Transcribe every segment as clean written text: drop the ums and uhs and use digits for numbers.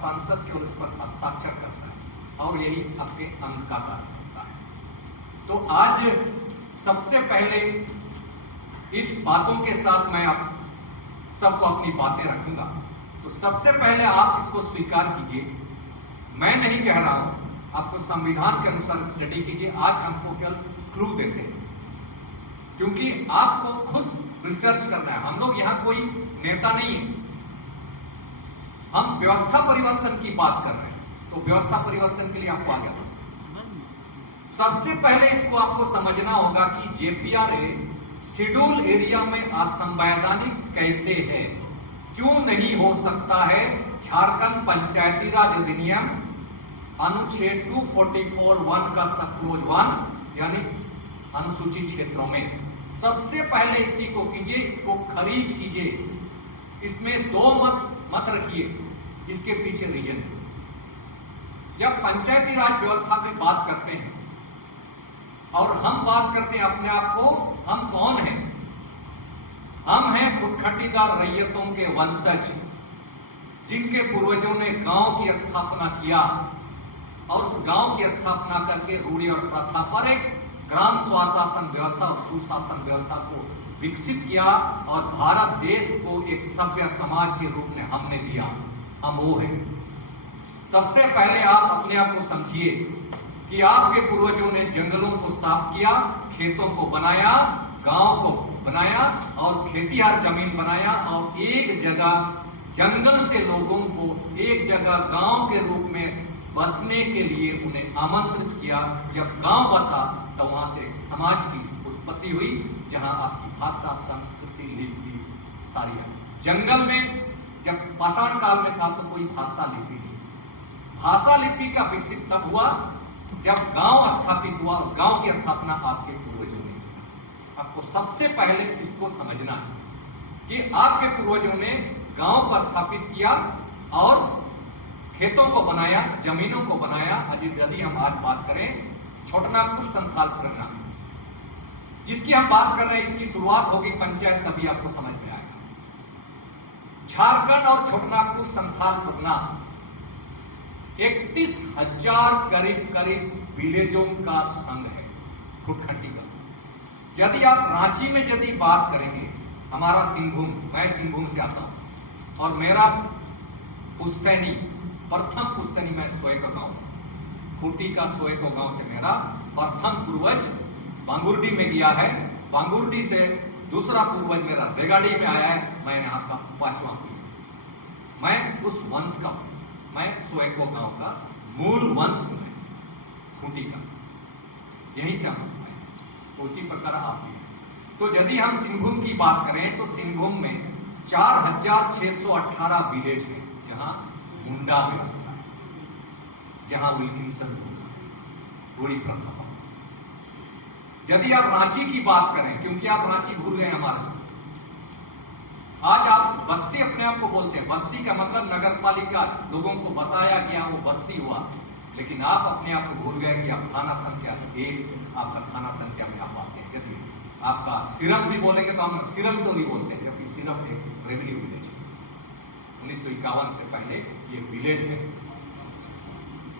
सांसद केवल उस पर हस्ताक्षर करता है और यही आपके अंक का कार्य होता है। तो आज सबसे पहले इस बातों के साथ मैं आप सबको अपनी बातें रखूंगा। तो सबसे पहले आप इसको स्वीकार कीजिए, मैं नहीं कह रहा हूं, आपको संविधान के अनुसार स्टडी कीजिए। आज हमको केवल क्लू देते हैं क्योंकि आपको खुद रिसर्च करना है। हम लोग यहां कोई नेता नहीं है, हम व्यवस्था परिवर्तन की बात कर रहे हैं। तो व्यवस्था परिवर्तन के लिए आपको आगे बढ़ना, सबसे पहले इसको आपको समझना होगा कि जेपीआरए शेड्यूल एरिया में असंवैधानिक कैसे है, क्यों नहीं हो सकता है। झारखंड पंचायती राज अधिनियम अनुच्छेद 244(1) का सबक्लोज 1 यानी अनुसूचित क्षेत्रों में सबसे पहले इसी को कीजिए, इसको खरीज कीजिए। इसमें दो मत रखिए, इसके पीछे रीजन। जब पंचायती राज व्यवस्था की बात करते हैं और हम बात करते हैं अपने आप को, हम कौन हैं? हम हैं खुदखटीदार रैयतों के वंशज, जिनके पूर्वजों ने गांव की स्थापना किया और उस गांव की स्थापना करके रूढ़ी और प्रथा पर एक ग्राम स्वशासन व्यवस्था और सुशासन व्यवस्था को विकसित किया और भारत देश को एक सभ्य समाज के रूप में हमने दिया। हम वो हैं। सबसे पहले आप अपने आप को समझिए कि आपके पूर्वजों ने जंगलों को साफ किया, खेतों को बनाया, गांव को बनाया और खेतीहार जमीन बनाया और एक जगह जंगल से लोगों को एक जगह गांव के रूप में बसने के लिए उन्हें आमंत्रित किया। जब गांव बसा तो वहां से एक समाज की उत्पत्ति हुई जहां आपकी भाषा, संस्कृति, लिपि सारी है। जंगल में जब पाषाण काल में था तो कोई भाषा लिपि नहीं। भाषा लिपि का विकसित तब हुआ जब गांव स्थापित हुआ और गांव की स्थापना आपके पूर्वजों ने की। आपको सबसे पहले इसको समझना है कि आपके पूर्वजों ने गांव को स्थापित किया और खेतों को बनाया, जमीनों को बनाया। यदि हम आज बात करें छोटानागपुर संथाल परगना जिसकी हम बात कर रहे हैं, इसकी शुरुआत होगी पंचायत, तभी आपको समझ में आएगा। झारखंड और छोटानागपुर संथाल परगना 31,000 करीब विलेजों का संघ है, खुदखंडी का। यदि आप रांची में यदि बात करेंगे, हमारा सिंहभूम, मैं सिंहभूम से आता हूं और मेरा पुश्तैनी, प्रथम पुश्तैनी मैं सोए का गांव, खूटी का सोए को गांव से मेरा प्रथम पूर्वज बांगुरडी में गया है। बांगुरडी से दूसरा पूर्वज मेरा रेगाड़ी में आया है। मैं यहाँ का 5वां पीढ़ी, मैं उस वंश का, मैं सोएको गांव का मूल वंश हूं, मैं खूटी का, यहीं से हम आए। तो उसी प्रकार आप भी हैं। तो यदि हम सिंहभूम की बात करें तो सिंहभूम में 4,618 विलेज है जहां मुंडा व्यवस्था है, जहां विल्किंसन रूल्स है, रूढ़ी प्रथा। यदि आप रांची की बात करें, क्योंकि आप रांची भूल गए हमारे साथ, आज आप बस्ती अपने आप को बोलते हैं। बस्ती का मतलब नगर पालिका लोगों को बसाया गया, वो बस्ती हुआ। लेकिन आप अपने आप को भूल गए कि आप थाना संख्या 1, आपका थाना संख्या में आप आते हैं। यदि आपका सिरम भी बोलेंगे तो हम सिरम टोली बोलते हैं, जबकि सिरम एक रेवेन्यू विलेज है। 1951 से पहले ये विलेज है।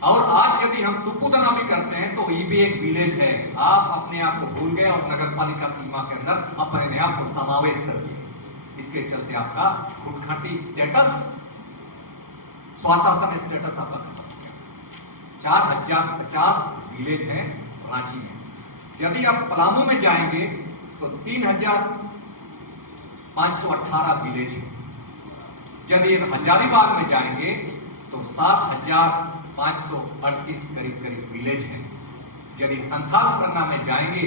और आज यदि हम तुपुदना भी करते हैं तो ये भी एक विलेज है। आप अपने आप को भूल गए और नगर पालिका सीमा के अंदर अपने आप को समावेश कर दिए। इसके चलते आपका खुदखटी स्टेटस, स्वशासन स्टेटस आपका खत्म हो गया। 4,050 विलेज है रांची में। यदि आप पलामू में जाएंगे तो 3,518 विलेज है। यदि हजारीबाग में जाएंगे तो 7,538 करीब विलेज है। यदि संथाल परगना में जाएंगे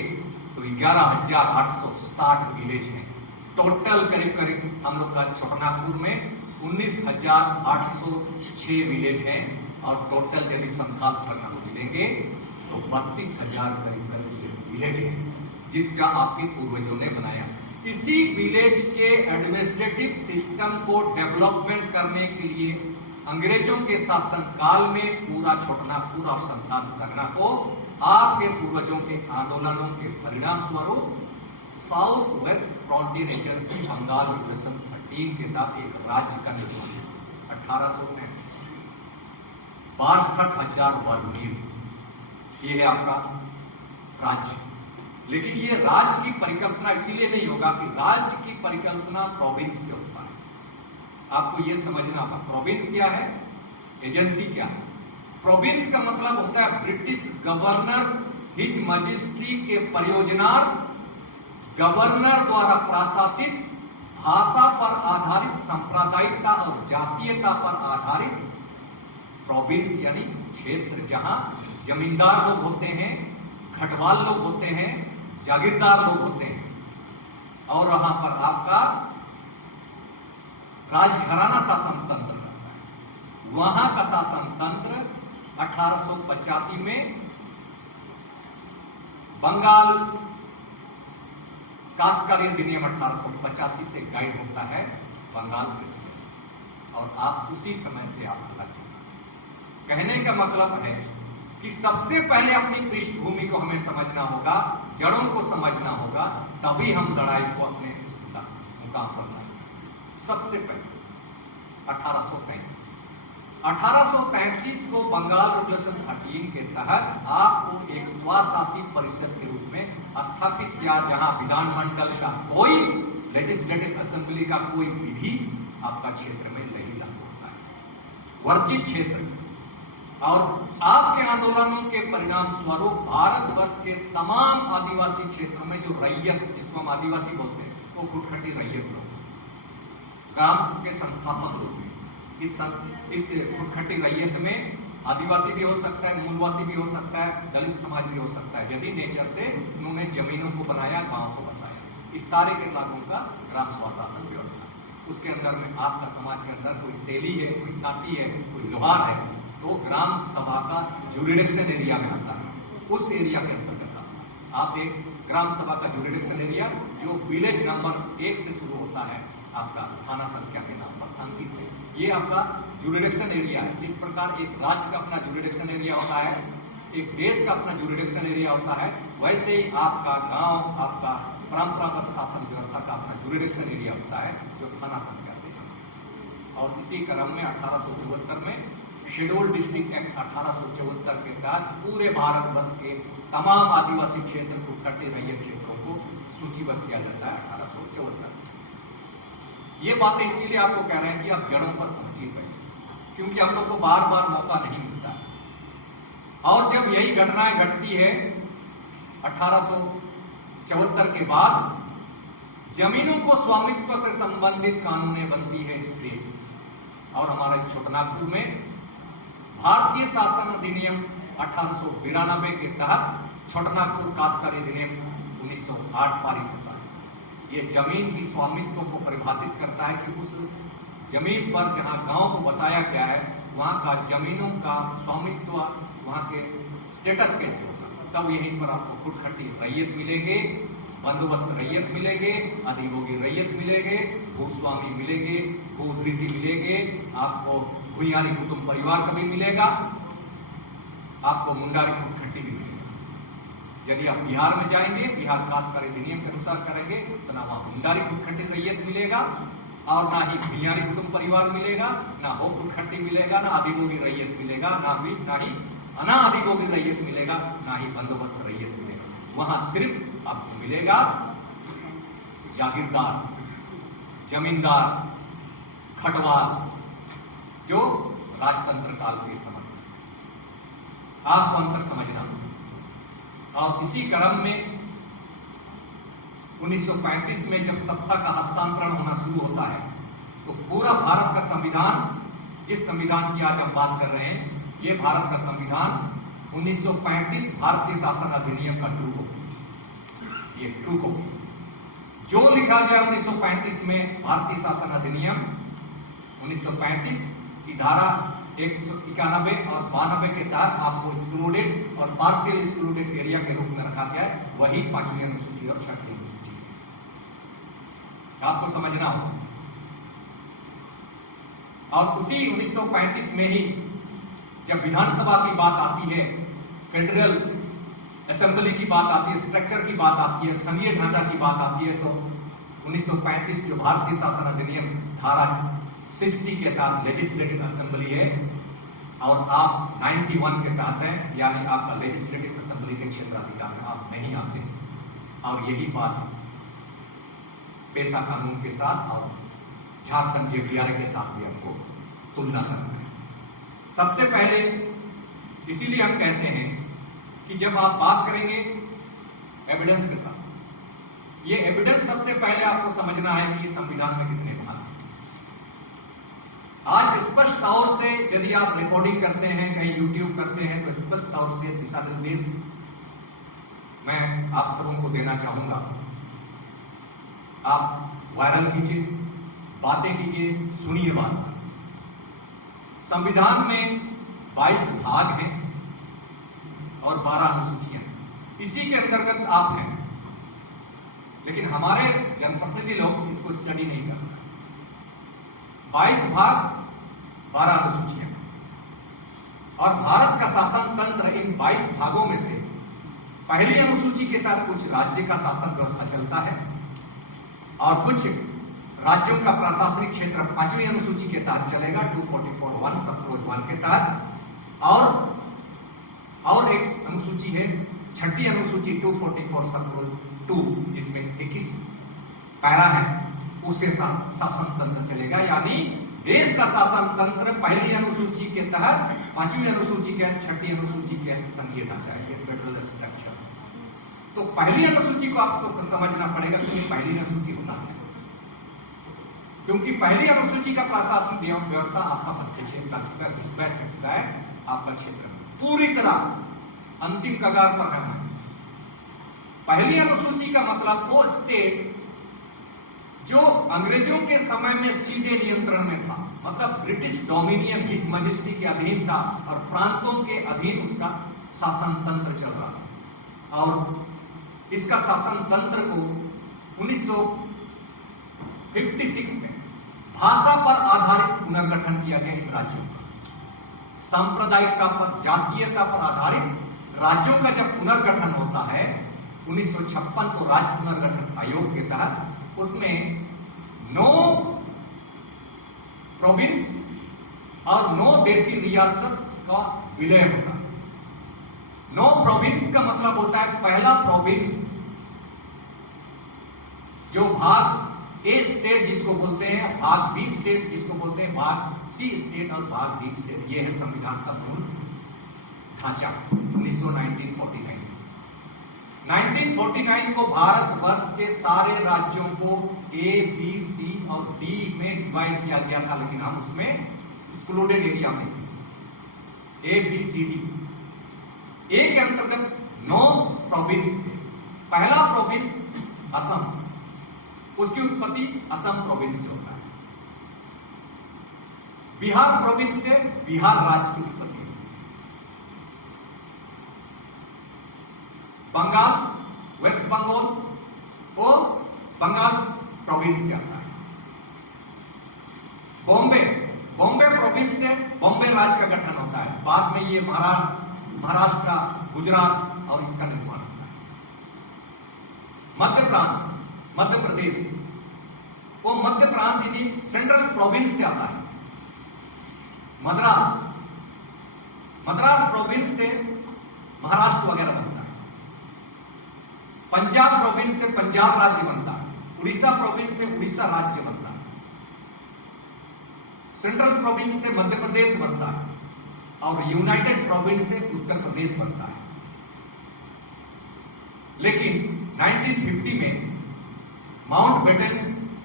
तो 11,860 विलेज है। टोटल करीब हम लोग का छोटानागपुर में 19,806 विलेज है। और टोटल यदि संथाल परगना को मिलेंगे तो 32,000 करीब विलेज है, जिसका आपके पूर्वजों ने बनाया। इसी विलेज के एडमिनिस्ट्रेटिव सिस्टम को डेवलपमेंट करने के लिए अंग्रेजों के शासन काल में पूरा छोटानागपुर और संथाल परगना को आपके पूर्वजों के आंदोलनों के परिणाम स्वरूप south west frontier agency Bengal liberation 13 के तहत एक राज्य का निर्माण 1835 62,000 वर्ग मील, ये है आपका राज्य। लेकिन ये राज्य की परिकल्पना इसीलिए नहीं होगा कि राज्य की परिकल्पना प्रोविंस से होता है। आपको ये समझना होगा प्रोविंस क्या है, एजेंसी क्या है। प्रोविंस का मतलब होता है ब्रिटिश गवर्नर हिज मजिस्ट्री के प्रयोजनार्थ गवर्नर द्वारा प्रशासित, भाषा पर आधारित, सांप्रदायिकता और जातीयता पर आधारित प्रोविंस यानी क्षेत्र, जहां जमींदार लोग होते हैं, खटवाल लोग होते हैं, जागीरदार लोग होते हैं, और वहां पर आपका राजघराना शासन तंत्र रहता है। वहां का शासन तंत्र 1885 में बंगाल कास्कारी अधिनियम 1885 से गाइड होता है बंगाल प्रेसिडेंसी, और आप उसी समय से आप अलग हैं। कहने का मतलब है कि सबसे पहले अपनी पृष्ठभूमि को हमें समझना होगा, जड़ों को समझना होगा, तभी हम लड़ाई को अपने उस मुकाम पर लाएंगे। सबसे पहले 1833 को बंगाल रेगुलेशन 13 के तहत आपको एक स्वशासी परिषद के रूप में स्थापित किया, जहां विधानमंडल का कोई, लेजिस्लेटिव असेंबली का कोई विधि आपका क्षेत्र में नहीं लागू होता है, वर्जित क्षेत्र। और आपके आंदोलनों के परिणाम स्वरूप भारतवर्ष के तमाम आदिवासी क्षेत्रों में जो रैयत, जिसको हम आदिवासी बोलते हैं, वो खुटखटी रैयत लोग, ग्राम के संस्थापक लोग, इस खुटखटी रैयत में आदिवासी भी हो सकता है, मूलवासी भी हो सकता है, दलित समाज भी हो सकता है, यदि नेचर से उन्होंने जमीनों को बनाया, गांव को बसाया। इस सारे के लागू का ग्राम स्वशासन व्यवस्था, उसके अंदर में आपका समाज के अंदर कोई तेली है, कोई तांती है, कोई लोहार है, तो ग्राम सभा का जुरिडिक्शन एरिया में आता है, उस एरिया के अंतर्गत आता है। आप एक ग्राम सभा का जुरिडिक्शन एरिया जो विलेज नंबर 1 से शुरू होता है, आपका थाना संख्या के नाम पर अंकित है, ये आपका जुरिडिक्शन एरिया है। जिस प्रकार एक राज्य का अपना जुरिडिक्शन एरिया होता है, एक देश का अपना जुरिडिक्शन एरिया होता है, वैसे ही आपका गांव, आपका परंपरागत शासन व्यवस्था का अपना जुरिडिक्शन एरिया होता है, जो थाना संख्या से है। और इसी क्रम में 1874 में शेड्यूल डिस्ट्रिक्ट एक्ट 1874 के तहत पूरे भारतवर्ष के तमाम आदिवासी क्षेत्र को, खुटखटी रैयत क्षेत्रों को सूचीबद्ध किया जाता है 1874। ये बातें इसीलिए आपको कह रहे हैं कि आप जड़ों पर पहुंची गए, क्योंकि हम लोग को बार बार मौका नहीं मिलता। और जब यही घटनाएं घटती है 1874 के बाद, जमीनों को स्वामित्व से संबंधित कानूनें बनती है इस देश में। और हमारा इस छोटानागपुर में भारतीय शासन अधिनियम 1892 के तहत छोटानागपुर कास्कारी अधिनियम 1908 पारित होता है। ये जमीन की स्वामित्व को परिभाषित करता है कि उस जमीन पर जहां गांव को बसाया गया है, वहां का जमीनों का स्वामित्व, वहां के स्टेटस कैसे होगा। तब यहीं पर आपको खुटखटी रैयत मिलेंगे, बंदोबस्त रैयत मिलेंगे, अधिभोगी रैयत मिलेंगे, भूस्वामी मिलेंगे, भूधृति मिलेंगे, आपको भुइयारी कुटुंब परिवार का भी मिलेगा, आपको मुंडारी खुटखटी भी मिलेगा। यदि आप बिहार में जाएंगे, बिहार कास्कारी अधिनियम के अनुसार करेंगे, तो ना वहां मुंडारी खुटखटी रैयत मिलेगा, और ना ही भुइयारी कुटुंब परिवार मिलेगा, ना हो खुटखटी मिलेगा, ना अधिभोगी रैयत मिलेगा, ना ही अना अधिभोगी रैयत मिलेगा, ना ही बंदोबस्त रैयत मिलेगा। वहां सिर्फ आपको मिलेगा जागीरदार, जमींदार, खटवाल, जो राजतंत्र काल के समझ, आपको अंतर समझना। और इसी क्रम में 1935 में जब सत्ता का हस्तांतरण होना शुरू होता है, तो पूरा भारत का संविधान, जिस संविधान की आज हम बात कर रहे हैं, ये भारत का संविधान 1935 भारतीय शासन अधिनियम का ट्रू कॉपी, ये ट्रू कॉपी जो लिखा गया 1935 में भारतीय शासन अधिनियम 1935 की धारा 191 और 92 के तहत आपको एक्सक्लूडेड और पार्शियल एक्सक्लूडेड एरिया के रूप में रखा गया है, वही 5वीं अनुसूची और 6वीं अनुसूची आपको समझना होगा। और उसी 1935 में ही जब विधानसभा की बात आती है, फेडरल असेंबली की बात आती है, स्ट्रक्चर की बात आती है, संघीय ढांचा की बात आती है, तो 1935 जो भारतीय शासन अधिनियम धारा 60 के तहत लेजिस्लेटिव असेंबली है, और आप 91 के तहत हैं, यानी आपका लेजिस्लेटिव असेंबली के क्षेत्राधिकार में आप नहीं आते। और यही बात पेशा कानून के साथ और झारखंड जेपीआरए के साथ भी आपको तुलना करना है। सबसे पहले इसीलिए हम कहते हैं कि जब आप बात करेंगे एविडेंस के साथ, ये एविडेंस सबसे पहले आपको समझना है कि संविधान में कितने भाग हैं। आज स्पष्ट तौर से यदि आप रिकॉर्डिंग करते हैं, कहीं यूट्यूब करते हैं, तो स्पष्ट तौर से दिशा निर्देश मैं आप सबों को देना चाहूंगा। आप वायरल कीजिए, बातें कीजिए, सुनिए बात। संविधान में 22 भाग हैं और 12 अनुसूचियां, इसी के अंतर्गत आप हैं। लेकिन हमारे जनप्रतिनिधि लोग इसको स्टडी नहीं करते। 22 भाग, 12 अनुसूचियां, और भारत का शासन तंत्र इन 22 भागों में से पहली अनुसूची के तहत कुछ राज्य का शासन व्यवस्था चलता है और कुछ राज्यों का प्रशासनिक क्षेत्र 5वीं अनुसूची के तहत चलेगा, 244(1) सब क्लोज 1 के तहत। और एक अनुसूची है 6ठी अनुसूची 244 सब क्लोज 2, जिसमें 21 पैरा है, उसे शासन तंत्र चलेगा। यानी देश का शासन तंत्र पहली अनुसूची के तहत 5वीं अनुसूची के 6ठी अनुसूची के संघीय ढांचा है, ये फेडरल स्ट्रक्चर। तो पहली अनुसूची को आप सबको समझना पड़ेगा कि पहली अनुसूची होता है, क्योंकि पहली अनुसूची का प्रशासनिक व्यवस्था आपका हस्तक्षेप कर चुका है, घुसपैठ कर चुका है आपका क्षेत्र में, पूरी तरह अंतिम कगार पर है। पहली अनुसूची का मतलब वो स्टेट जो अंग्रेजों के समय में सीधे नियंत्रण में था, मतलब ब्रिटिश डोमिनियन, हिज मजेस्टी के अधीन था और प्रांतों के अधीन उसका शासन तंत्र चल रहा था। और इसका शासन तंत्र को 1956 में भाषा पर आधारित पुनर्गठन किया गया इन राज्यों का। सांप्रदायिकता पर, जातीयता पर आधारित राज्यों का जब पुनर्गठन होता है 1956 को राज्य पुनर्गठन आयोग के तहत, उसमें 9 प्रोविंस और 9 देशी रियासत का विलय होता है। 9 प्रोविंस का मतलब होता है, पहला प्रोविंस जो भाग ए स्टेट जिसको बोलते हैं, भाग बी स्टेट जिसको बोलते हैं, भाग सी स्टेट और भाग डी स्टेट, ये है संविधान का मूल ढांचा। 1949 को भारतवर्ष के सारे राज्यों को ए, बी, सी और डी में डिवाइड किया गया था, लेकिन हम उसमें एक्सक्लूडेड एरिया में थे, ए, बी, सी, डी। ए के अंतर्गत 9 प्रोविंस थे। पहला प्रोविंस असम, उसकी उत्पत्ति असम प्रोविंस से होता है। बिहार प्रोविंस से बिहार राज्य की उत्पत्ति है। बंगाल, वेस्ट बंगाल वो बंगाल प्रोविंस से आता है। बॉम्बे प्रोविंस से बॉम्बे राज्य का गठन होता है। बाद में ये महाराष्ट्र, गुजरात और इसका निर्माण होता है। मध्य प्रांत, मध्य प्रदेश, वो मध्य प्रांत यानी सेंट्रल प्रोविंस से आता है। मद्रास प्रोविंस से महाराष्ट्र वगैरह बनता है। पंजाब प्रोविंस से पंजाब राज्य बनता है। उड़ीसा प्रोविंस से उड़ीसा राज्य बनता है। सेंट्रल प्रोविंस से मध्य प्रदेश बनता है और यूनाइटेड प्रोविंस से उत्तर प्रदेश बनता है। लेकिन 1950 में माउंटबेटन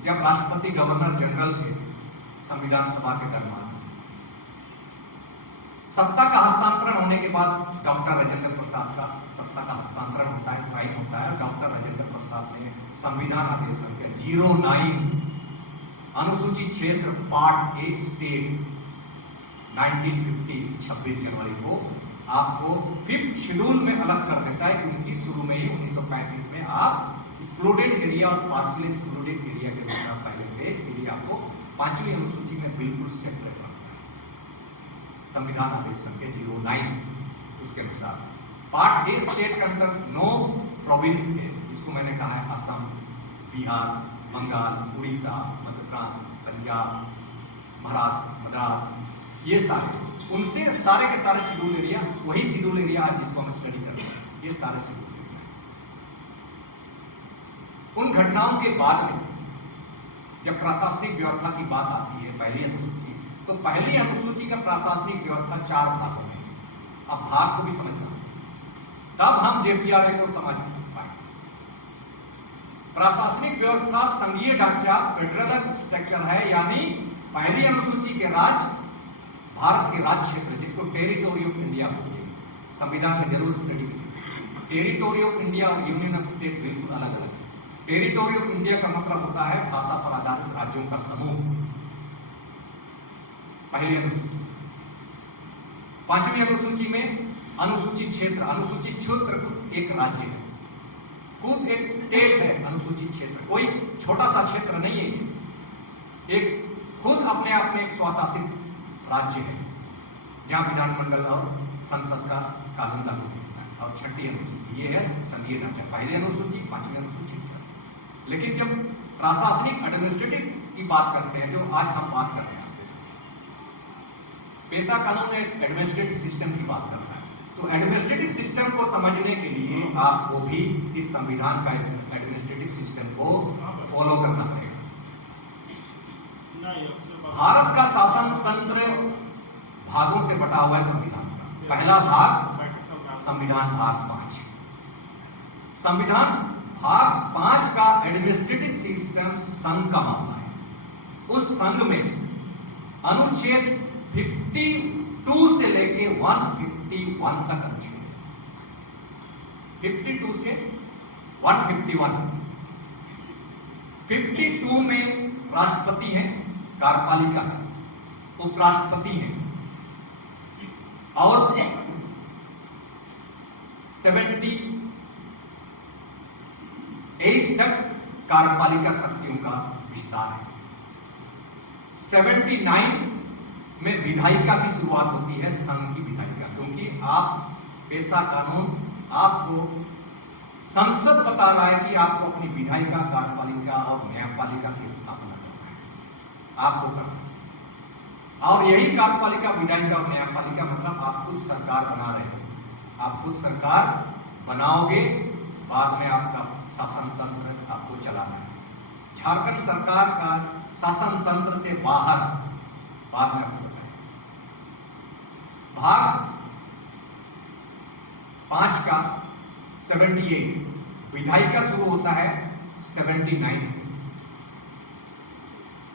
जब राष्ट्रपति गवर्नर जनरल थे संविधान सभा के दरमियान, सत्ता का हस्तांतरण होने के बाद डॉक्टर राजेंद्र प्रसाद का सत्ता का हस्तांतरण होता है, साइन होता है। डॉक्टर राजेंद्र प्रसाद ने संविधान आदेश संख्या 09 अनुसूचित क्षेत्र पार्ट ए स्टेट 1950 26 जनवरी को आपको 5th शेड्यूल में अलग कर देता है, क्योंकि शुरू में ही 1935 में आप एक्सक्लूडेड एरिया और पार्शियली एक्सक्लूडेड एरिया के रूप में पहले थे, इसलिए आपको 5वीं अनुसूची में बिल्कुल सेपरेट रखना है। संविधान आदेश संख्या 09 उसके अनुसार पार्ट ए स्टेट के अंदर 9 प्रोविंस थे, जिसको मैंने कहा है असम, बिहार, बंगाल, उड़ीसा, मध्य प्रांत, पंजाब, महाराष्ट्र, मद्रास, ये सारे उनसे सारे के सारे शेड्यूल एरिया, वही शेड्यूल एरिया आज जिसको हम स्टडी कर रहे हैं, ये सारे शेड्यूल एरिया। उन घटनाओं के बाद में जब प्रशासनिक व्यवस्था की बात आती है पहली अनुसूची, तो पहली अनुसूची का प्रशासनिक व्यवस्था 4 भागों में। अब भाग को भी समझना, तब हम जेपीआरए को समझ पाए। प्रशासनिक व्यवस्था संघीय ढांचा, फेडरल स्ट्रक्चर है, यानी पहली अनुसूची के राज्य, भारत के राज्य क्षेत्र, जिसको टेरिटोरी ऑफ इंडिया बोलते हैं। संविधान में जरूर स्टडी कीजिए। टेरिटोरी ऑफ इंडिया और यूनियन ऑफ स्टेट बिल्कुल अलग अलग है। टेरिटोरी ऑफ इंडिया का मतलब होता है भाषा पर आधारित राज्यों का समूह, पहली अनुसूची। 5वीं अनुसूची में अनुसूचित क्षेत्र, अनुसूचित क्षेत्र खुद एक राज्य है, खुद एक स्टेट है। अनुसूचित क्षेत्र कोई छोटा सा क्षेत्र नहीं है, एक खुद अपने आप में एक स्वशासित राज्य है, जहां विधानमंडल और संसद का कानून लागू होता है। और 6ठी अनुसूची ये है संघीय ढांचा, पहली अनुसूची, 5वीं अनुसूची। लेकिन जब प्रशासनिक एडमिनिस्ट्रेटिव की बात करते हैं, जो आज हम बात कर रहे हैं, पेशा कानून एडमिनिस्ट्रेटिव सिस्टम की बात करता है, तो एडमिनिस्ट्रेटिव सिस्टम को समझने के लिए आपको भी इस संविधान का एडमिनिस्ट्रेटिव सिस्टम को फॉलो करना पड़ेगा। भारत का शासन तंत्र भागों से बटा हुआ है संविधान का। पहला भाग संविधान भाग 5। संविधान भाग 5 का एडमिनिस्ट्रेटिव सिस्टम संघ का मामला है। उस संघ में अनुच्छेद 52 से लेके 151 तक अनुच्छेद, 52 से 151। 52 में राष्ट्रपति है, कार्यपालिका है, उपराष्ट्रपति है, और 78 तक कार्यपालिका शक्तियों का विस्तार है। 79 में विधायिका की शुरुआत होती है, संघ की विधायिका, क्योंकि आप पेशा कानून आपको संसद बता रहा है कि आपको अपनी विधायिका, कार्यपालिका और न्यायपालिका की स्थापना करना है, आपको करना। और यही कार्यपालिका, विधायिका और न्यायपालिका मतलब आप खुद सरकार बना रहे हो, आप खुद सरकार बनाओगे, बाद में आपका शासन तंत्र आपको चलाना है। झारखंड सरकार का शासन तंत्र से बाहर बाद में आपको बताएं। भाग 5 का 78 विधायिका शुरू होता है 79 से।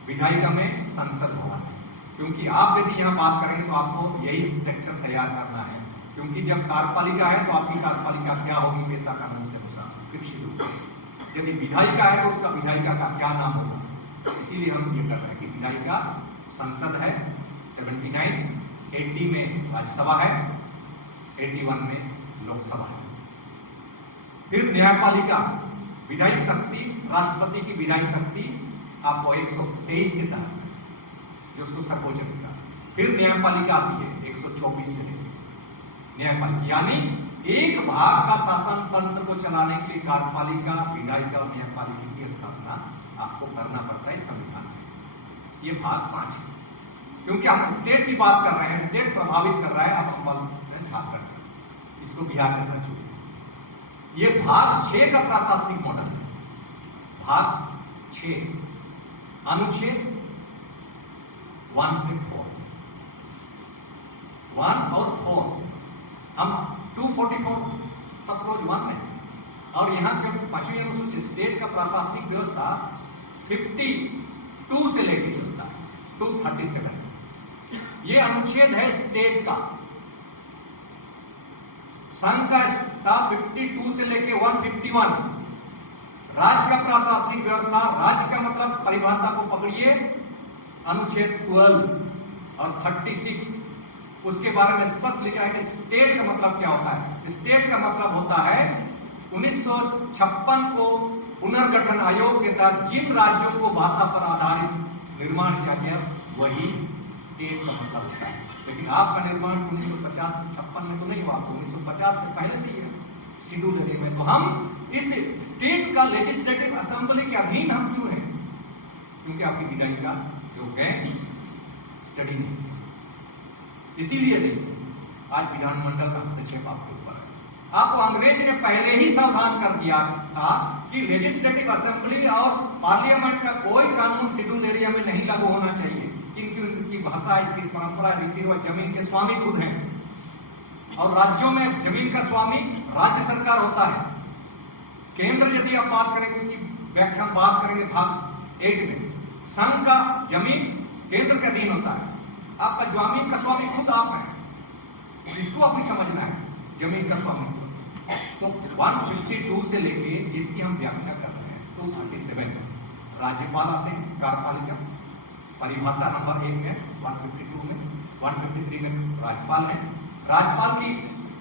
विधायिका में संसद भवन है, क्योंकि आप यदि यहां बात करेंगे तो आपको यही स्ट्रक्चर तैयार करना है, क्योंकि जब कार्यपालिका है तो आपकी कार्यपालिका क्या होगी पेशा कानून के अनुसार, फिर शुरू। यदि विधायिका है तो उसका विधायिका का क्या नाम होगा, इसीलिए हम ये कर रहे हैं कि विधायिका संसद है 79, 80 में राज्यसभा है, 81 में लोकसभा है। फिर न्यायपालिका, विधायी शक्ति, राष्ट्रपति की विधायी शक्ति आपको 123 के तहत, जो उसको सर्वोच्च देता है। फिर न्यायपालिका आती है 124 से न्यायपालिका, यानी एक भाग का शासन तंत्र को चलाने के लिए कार्यपालिका, विधायिका और न्यायपालिका की स्थापना आपको करना पड़ता है संविधान में। ये भाग 5 है, क्योंकि हम स्टेट की बात कर रहे हैं, स्टेट प्रभावित कर रहा है। अब हम झारखंड, इसको बिहार के साथ जोड़िए। ये भाग 6 का प्रशासनिक मॉडल है। भाग 6 अनुच्छेद 1 से 4, 1 और 4 हम 244 सब क्लोज 1 में, और यहाँ के 5वीं अनुसूची स्टेट का प्रशासनिक व्यवस्था 52 से लेकर चलता है 237। ये अनुच्छेद है स्टेट का। संघ का 52 से लेकर 151। राज्य का प्रशासनिक व्यवस्था, राज्य का मतलब परिभाषा को पकड़िए, अनुच्छेद 12 और 36, उसके बारे में स्पष्ट लिखा है कि स्टेट का मतलब क्या होता है। स्टेट का मतलब होता है 1956 को पुनर्गठन आयोग के तहत जिन राज्यों को भाषा पर आधारित निर्माण किया गया, वही स्टेट का मतलब होता है। लेकिन आपका निर्माण 1950-56 में तो नहीं हुआ, 1950 से पहले से ही है शेड्यूल एरिया में। तो हम इस स्टेट का लेजिस्लेटिव असेंबली के अधीन हम क्यों हैं? क्योंकि आपकी विधायिका जो है स्टडी नहीं। इसीलिए देखिए आज विधानमंडल का हस्तक्षेप आपके ऊपर है। आपको अंग्रेज ने पहले ही सावधान कर दिया था कि लेजिस्लेटिव असेंबली और पार्लियामेंट का कोई कानून शेड्यूल एरिया में नहीं लागू होना चाहिए। इनकी भाषा, इसकी परंपरा, रीति रिवाज, जमीन के स्वामी खुद हैं और राज्यों में जमीन का स्वामी राज्य सरकार होता है। केंद्र यदि आप बात करेंगे, उसकी व्याख्या बात करेंगे भाग 1 में, संघ का जमीन केंद्र के अधीन होता है। आपका जमीन का स्वामी खुद आप हैं, इसको आपको समझना है जमीन का स्वामी। तो 152 से लेके जिसकी हम व्याख्या कर रहे हैं 237 राज्यपाल आते हैं, कार्यपालिका परिभाषा नंबर 1 में, 152 में, 153 में राज्यपाल है। राज्यपाल की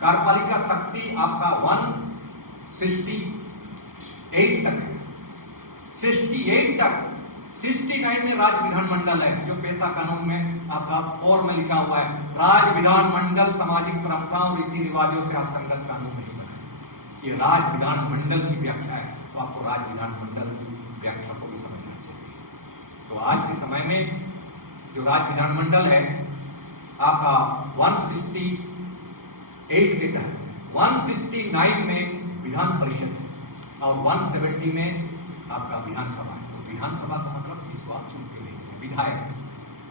कार्यपालिका शक्ति आपका 168 तक है, 68 तक। 69 में राज्य विधानमंडल है, जो पेशा कानून में आपका 4 में लिखा हुआ है, राज्य विधानमंडल सामाजिक परंपराओं रीति रिवाजों से असंगत कानून नहीं बनाए। ये राज्य विधानमंडल की व्याख्या है, तो आपको राज्य विधानमंडल की व्याख्या को भी समझना चाहिए। तो आज के समय में जो राज्य विधानमंडल है आपका 168 के तहत, 169 में विधान परिषद और 170 में आपका विधानसभा। तो विधानसभा का मतलब किसको आप चुन के लेंगे? विधायक।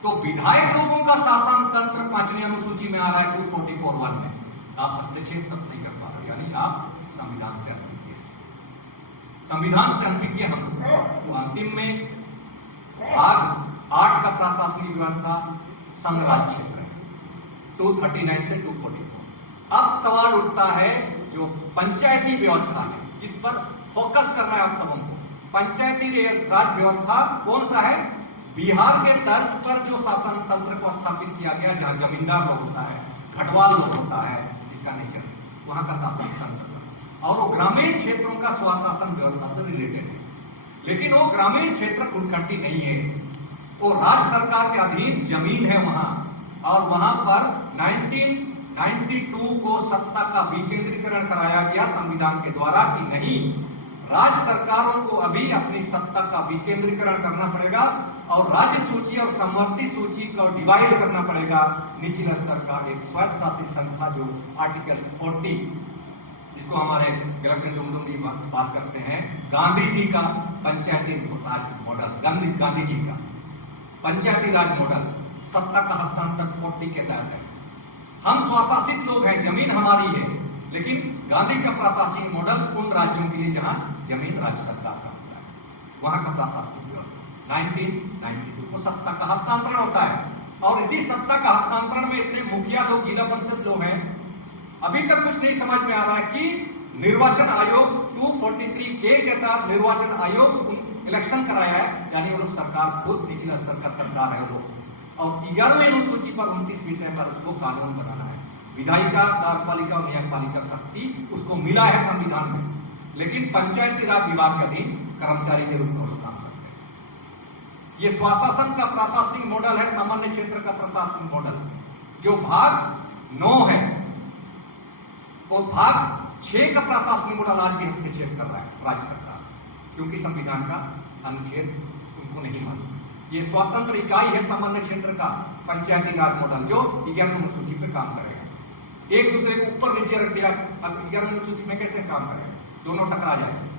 तो विधायक लोगों का शासन तंत्र 5वीं अनुसूची में आ रहा है 244(1) में। आप हस्तक्षेप तक नहीं कर पा रहे, यानी आप संविधान से अनभिज्ञ हैं। संविधान से अनभिज्ञ हम। तो अंतिम में भाग 8 का प्रशासनिक व्यवस्था संघ राज्य क्षेत्र है, 239 से 244। अब सवाल उठता है जो पंचायती व्यवस्था है, जिस पर फोकस करना है आप सबों को। पंचायती राज व्यवस्था कौन सा है? बिहार के तर्ज पर जो शासन तंत्र को स्थापित किया गया, जहां जमींदार लोग होता है, घटवाल लोग होता है, जिसका नेचर वहां का शासन तंत्र, और वो ग्रामीण क्षेत्रों का स्वशासन व्यवस्था से रिलेटेड है। लेकिन वो ग्रामीण क्षेत्र खुदखंडी नहीं है, वो राज्य सरकार के अधीन जमीन है वहां, और वहां पर 1992 को सत्ता का विकेंद्रीकरण कराया गया संविधान के द्वारा कि नहीं, राज्य सरकारों को अभी अपनी सत्ता का विकेंद्रीकरण करना पड़ेगा और राज्य सूची और समवर्ती सूची को डिवाइड करना पड़ेगा। निचले स्तर का एक स्वयं शासित संस्था, जो आर्टिकल 40, जिसको हमारे इलेक्शन डुमडुम बात करते हैं, गांधी जी का पंचायती राज मॉडल, गांधी जी का पंचायती राज मॉडल, सत्ता का हस्तांतरण 40 के तहत है। हम स्वशासित लोग हैं, जमीन हमारी है, लेकिन गांधी का प्रशासनिक मॉडल उन राज्यों के लिए जहां जमीन राज्य सरकार का होता है, वहां का प्रशासनिक व्यवस्था 1992 को सत्ता का हस्तांतरण होता है। और इसी सत्ता का हस्तांतरण में इतने मुखिया लोग, जिला परिषद लोग हैं, अभी तक कुछ नहीं समझ में आ रहा है कि निर्वाचन आयोग 243 के तहत निर्वाचन आयोग इलेक्शन कराया है, यानी वो लोग सरकार खुद निचले स्तर का सरकार है वो लोग, और 11वीं अनुसूची पर 29 विषय पर उसको कानून बनाना है। विधायिका, कार्यपालिका और न्यायपालिका शक्ति उसको मिला है संविधान में, लेकिन पंचायती राज विभाग के अधीन कर्मचारी के रूप में वो काम करते हैं। ये स्वशासन का प्रशासनिक मॉडल है, सामान्य क्षेत्र का प्रशासनिक मॉडल। जो भाग 9 है, वो भाग 6 का प्रशासनिक मॉडल आज भी हस्तक्षेप कर रहा है राज्य सरकार, क्योंकि संविधान का अनुच्छेद उनको नहीं मालूम। ये स्वतंत्र इकाई है सामान्य क्षेत्र का पंचायती राज मॉडल, जो 11वीं अनुसूची पे काम करेगा। एक दूसरे को ऊपर नीचे रख दिया, 11वीं अनुसूची में कैसे काम करेगा? दोनों टकरा जाएंगे।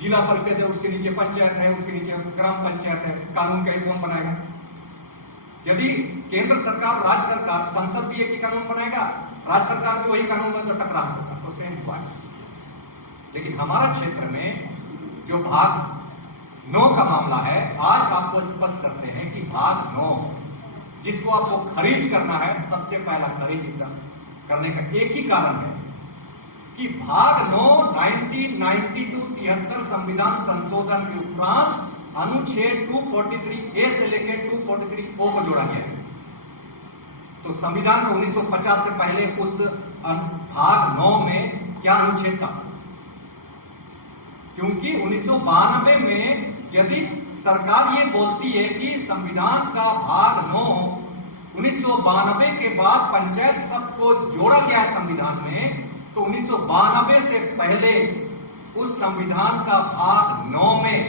जिला परिषद है, उसके नीचे पंचायत है, उसके नीचे ग्राम पंचायत है, कानून का कौन बनाएगा? यदि केंद्र सरकार, राज्य सरकार, संसद भी एक ही कानून बनाएगा, राज्य सरकार भी वही कानून में, तो टकराव होगा, तो सेम हुआ है। लेकिन हमारा क्षेत्र में जो भाग 9 का मामला है, आज आपको स्पष्ट करते हैं कि भाग 9 जिसको आपको खरीज करना है, सबसे पहला खरीद करने का एक ही कारण है कि भाग 9 1992-73 संविधान संशोधन के उपरांत अनुच्छेद 243A से लेकर 243O को जोड़ा गया है। तो संविधान में 1950 से पहले उस भाग 9 में क्या अनुच्छेद था? क्योंकि 1992 में यदि सरकार ये बोलती है कि संविधान का भाग 9 1992 के बाद पंचायत शब्द को जोड़ा गया है संविधान में, तो 1992 से पहले उस संविधान का भाग 9 में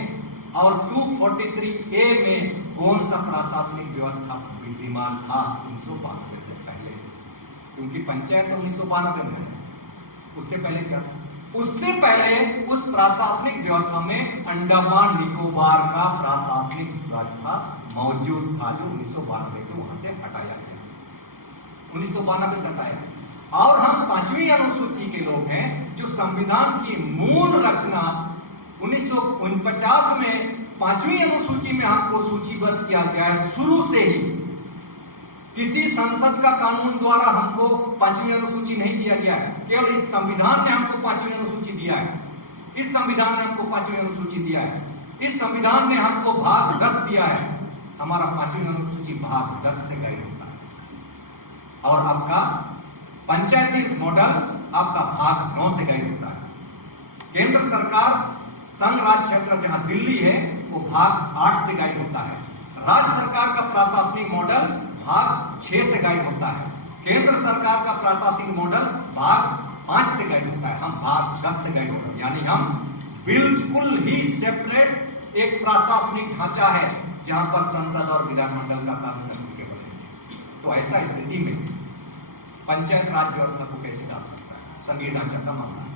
और 243A में कौन सा प्रशासनिक व्यवस्था विद्यमान था 1992 से पहले? क्योंकि पंचायत तो 1992 में है, उससे पहले क्या था? उससे पहले उस प्रशासनिक व्यवस्था में अंडमान निकोबार का प्रशासनिक व्यवस्था मौजूद था, जो 1992 को वहां से हटाया गया, 1992 से हटाया। और हम 5वीं अनुसूची के लोग हैं, जो संविधान की मूल रचना 1949 में 5वीं अनुसूची में हमको सूचीबद्ध किया गया है। शुरू से ही किसी संसद का कानून द्वारा हमको 5वीं अनुसूची नहीं दिया गया है, केवल इस संविधान ने हमको 5वीं अनुसूची दिया है। इस संविधान ने हमको 5वीं अनुसूची दिया है। इस संविधान ने हमको भाग 10 दिया है। हमारा 5वीं अनुसूची भाग 10 से गाइड होता है, और आपका पंचायती मॉडल आपका भाग 9 से गाइड होता है। केंद्र सरकार संघ राज्य क्षेत्र जहां दिल्ली है वो भाग 8 से गाइड होता है। राज्य सरकार का प्रशासनिक मॉडल भाग 6 से गाइड होता है। केंद्र सरकार का प्रशासनिक मॉडल भाग 5 से गाइड होता है। हम भाग 10 से गाइड होता है, यानी हम बिल्कुल ही सेपरेट एक प्रशासनिक ढांचा है जहां पर संसद और विधानमंडल का कानून एप्लीकेबल है। तो ऐसा स्थिति में पंचायत राज व्यवस्था को कैसे डाल सकता है? संघीय ढांचा का मामला है।